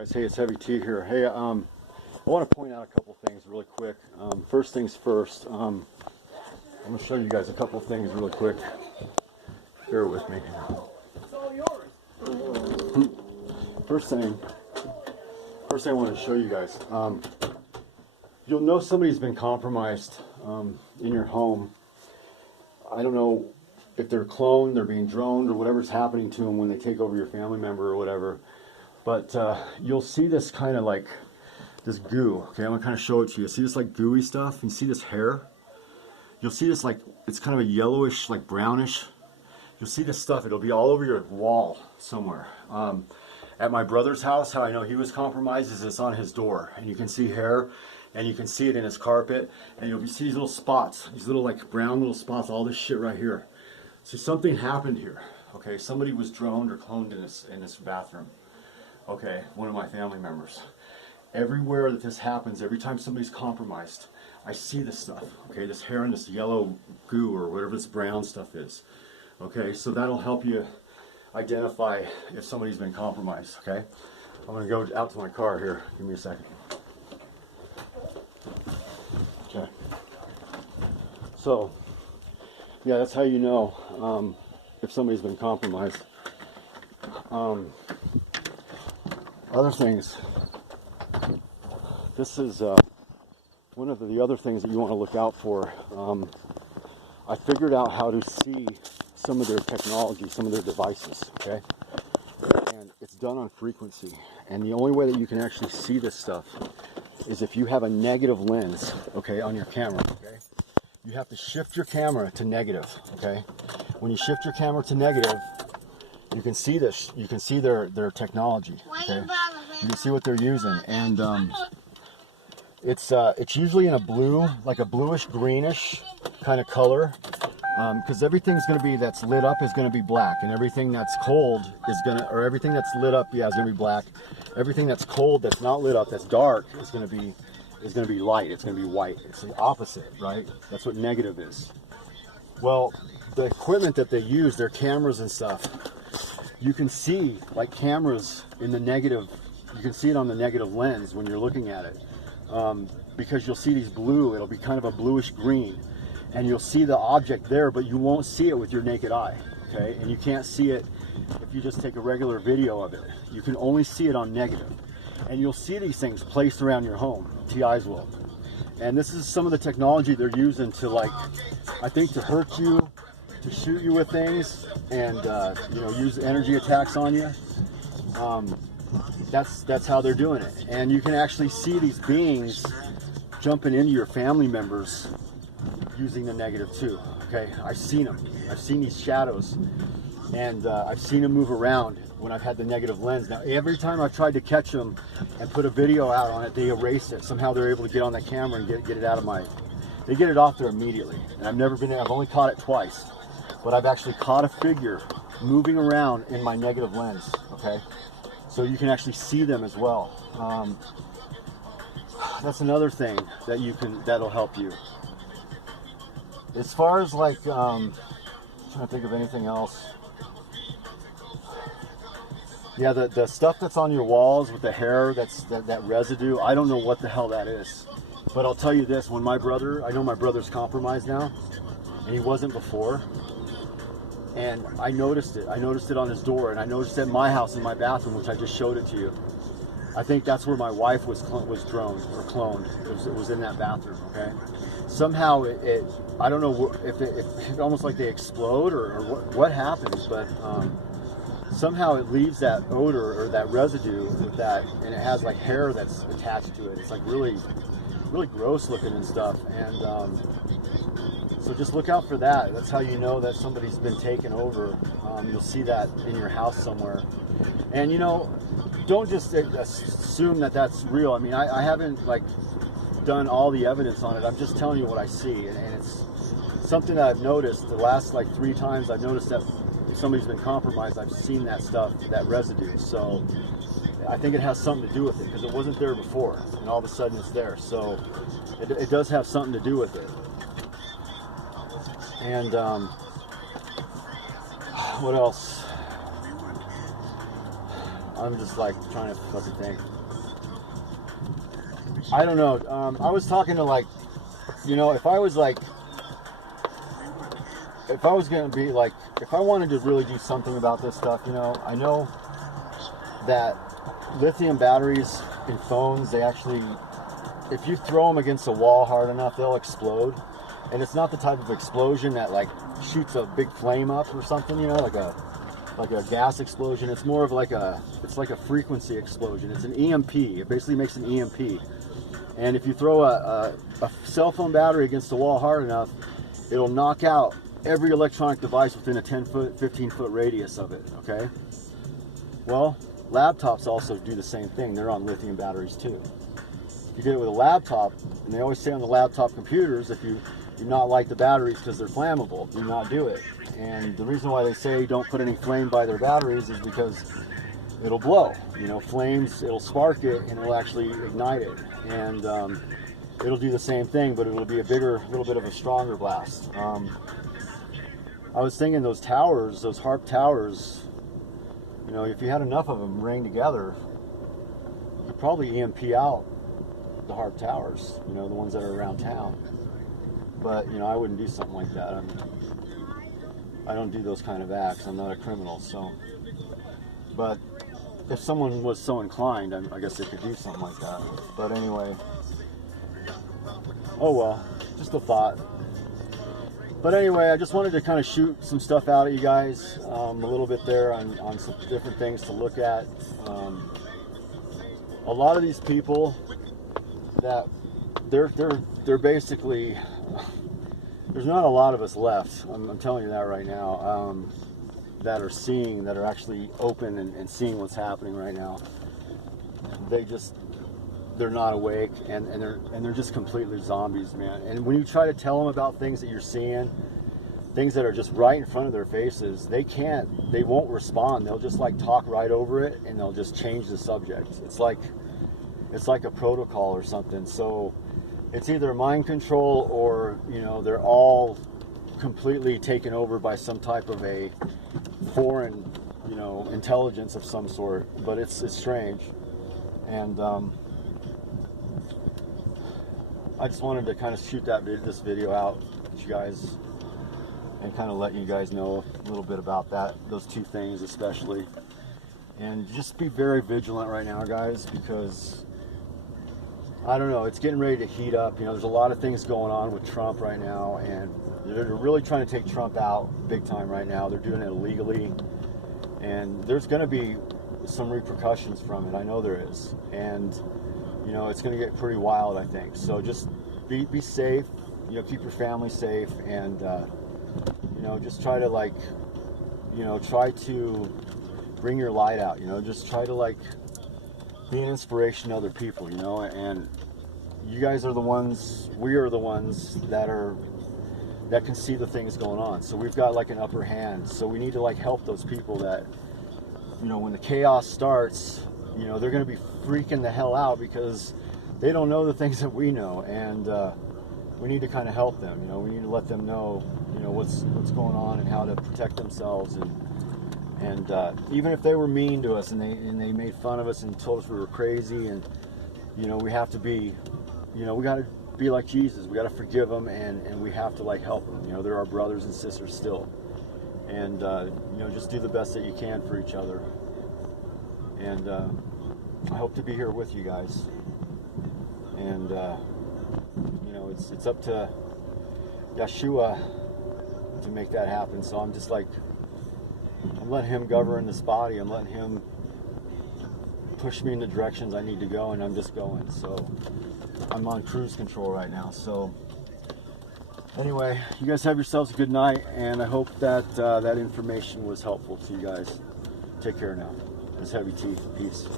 Guys, hey, it's Heavy T here. Hey, I want to point out a couple things really quick. First things first, I'm going to show you guys a couple things really quick. Bear with me. It's all yours. First thing I want to show you guys. You'll know somebody's been compromised in your home. I don't know if they're cloned, they're being droned, or whatever's happening to them when they take over your family member or whatever. But you'll see this kind of like this goo. Okay, I'm gonna kind of show it to you. See this like gooey stuff? You see this hair? You'll see this like, it's kind of a yellowish, like brownish. You'll see this stuff. It'll be all over your wall somewhere. At my brother's house, how I know he was compromised is it's on his door, and you can see hair, and you can see it in his carpet, and you'll see these little spots, these little like brown little spots, all this shit right here. So something happened here. Okay, somebody was droned or cloned in this bathroom. Okay, one of my family members. Everywhere that this happens, every time somebody's compromised, I see this stuff. Okay, this hair and this yellow goo or whatever this brown stuff is. Okay, so that'll help you identify if somebody's been compromised. Okay, I'm gonna go out to my car here. Give me a second. Okay. So, yeah, that's how you know if somebody's been compromised. Other things. This is one of the other things that you want to look out for. I figured out how to see some of their technology, some of their devices, okay? And it's done on frequency. And the only way that you can actually see this stuff is if you have a negative lens, okay, on your camera, okay? You have to shift your camera to negative, okay? When you shift your camera to negative, you can see this. You can see their technology, okay? You can see what they're using, and it's usually in a blue, like a bluish greenish kind of color, because everything's going to be that's lit up is going to be black, and everything that's cold is or everything that's lit up, yeah, is going to be black. Everything that's cold, that's not lit up, that's dark, is going to be light. It's going to be white. It's the opposite, right? That's what negative is. Well, the equipment that they use, their cameras and stuff, you can see like cameras in the negative. You can see it on the negative lens when you're looking at it, because you'll see these blue. It'll be kind of a bluish green, and you'll see the object there, but you won't see it with your naked eye. Okay, and you can't see it if you just take a regular video of it. You can only see it on negative, and you'll see these things placed around your home. TIs will, and this is some of the technology they're using to, like, I think, to hurt you, to shoot you with things, and you know, use energy attacks on you. That's how they're doing it. And you can actually see these beings jumping into your family members using the negative too. Okay, I've seen them. I've seen these shadows, and I've seen them move around when I've had the negative lens. Now, every time I've tried to catch them and put a video out on it, they erase it. Somehow they're able to get on that camera and get it out of my. They get it off there immediately. And I've only caught it twice, but I've actually caught a figure moving around in my negative lens. Okay. So you can actually see them as well. That's another thing that that'll help you. As far as like, I'm trying to think of anything else. Yeah, the stuff that's on your walls with the hair, that residue, I don't know what the hell that is. But I'll tell you this, I know my brother's compromised now, and he wasn't before. And I noticed it. I noticed it on his door, and I noticed it at my house in my bathroom, which I just showed it to you. I think that's where my wife was droned or cloned. It was in that bathroom. Okay. Somehow I don't know if it almost like they explode or what happens, but somehow it leaves that odor or that residue with that, and it has like hair that's attached to it. It's like really, really gross looking and stuff. And so just look out for that. That's how you know that somebody's been taken over. You'll see that in your house somewhere. And, you know, don't just assume that that's real. I mean, I haven't, like, done all the evidence on it. I'm just telling you what I see. And it's something that I've noticed the last, like, 3 times I've noticed that if somebody's been compromised, I've seen that stuff, that residue. So I think it has something to do with it, because it wasn't there before. And all of a sudden it's there. So it does have something to do with it. And what else? I'm just like trying to fucking think. I don't know. I was talking to like, you know, if I was gonna be like, if I wanted to really do something about this stuff, you know, I know that lithium batteries in phones, they actually, if you throw them against a wall hard enough, they'll explode. And it's not the type of explosion that like shoots a big flame up or something, you know, like a gas explosion. It's more of like it's like a frequency explosion. It's an EMP. It basically makes an EMP. And if you throw a cell phone battery against the wall hard enough, it'll knock out every electronic device within a 10-foot, 15-foot radius of it, okay? Well, laptops also do the same thing. They're on lithium batteries too. If you did it with a laptop, and they always say on the laptop computers, if you do not like the batteries because they're flammable, do not do it. And the reason why they say don't put any flame by their batteries is because it'll blow. You know, flames, it'll spark it and it'll actually ignite it. And it'll do the same thing, but it'll be a little bit of a stronger blast. I was thinking those towers, those HARP towers, you know, if you had enough of them ring together, you could probably EMP out the HARP towers, you know, the ones that are around town. But, you know, I wouldn't do something like that. I don't do those kind of acts. I'm not a criminal, so. But if someone was so inclined, I guess they could do something like that. But anyway, oh well, just a thought. But anyway, I just wanted to kind of shoot some stuff out at you guys, a little bit there on some different things to look at. A lot of these people that they're basically, there's not a lot of us left. I'm telling you that right now. That are actually open and seeing what's happening right now. They're not awake, and they're just completely zombies, man. And when you try to tell them about things that you're seeing, things that are just right in front of their faces, they won't respond. They'll just like talk right over it, and they'll just change the subject. It's like a protocol or something. So it's either mind control or, you know, they're all completely taken over by some type of a foreign, you know, intelligence of some sort. But it's strange. And I just wanted to kind of shoot this video out with you guys and kind of let you guys know a little bit about those two things especially. And just be very vigilant right now, guys, because I don't know, it's getting ready to heat up. You know, there's a lot of things going on with Trump right now, and they're really trying to take Trump out big time right now. They're doing it illegally, and there's going to be some repercussions from it. I know there is. And you know, it's going to get pretty wild, I think. So just be safe, you know, keep your family safe, and you know, just try to, like, you know, try to bring your light out, you know, just try to, like, be an inspiration to other people, you know. And you guys are the ones, we are the ones that can see the things going on. So we've got like an upper hand. So we need to like help those people that, you know, when the chaos starts, you know, they're going to be freaking the hell out because they don't know the things that we know. And we need to kind of help them, you know. We need to let them know, you know, what's going on and how to protect themselves. And even if they were mean to us and they made fun of us and told us we were crazy, and, you know, we have to be, you know, we got to be like Jesus. We got to forgive them, and we have to like help them. You know, they're our brothers and sisters still. And, you know, just do the best that you can for each other. And I hope to be here with you guys. And, you know, it's up to Yeshua to make that happen. So I'm just like, I'm letting him govern this body. I'm letting him push me in the directions I need to go, and I'm just going. So I'm on cruise control right now. So anyway, you guys have yourselves a good night, and I hope that that information was helpful to you guys. Take care now. This is Heavy T. Peace.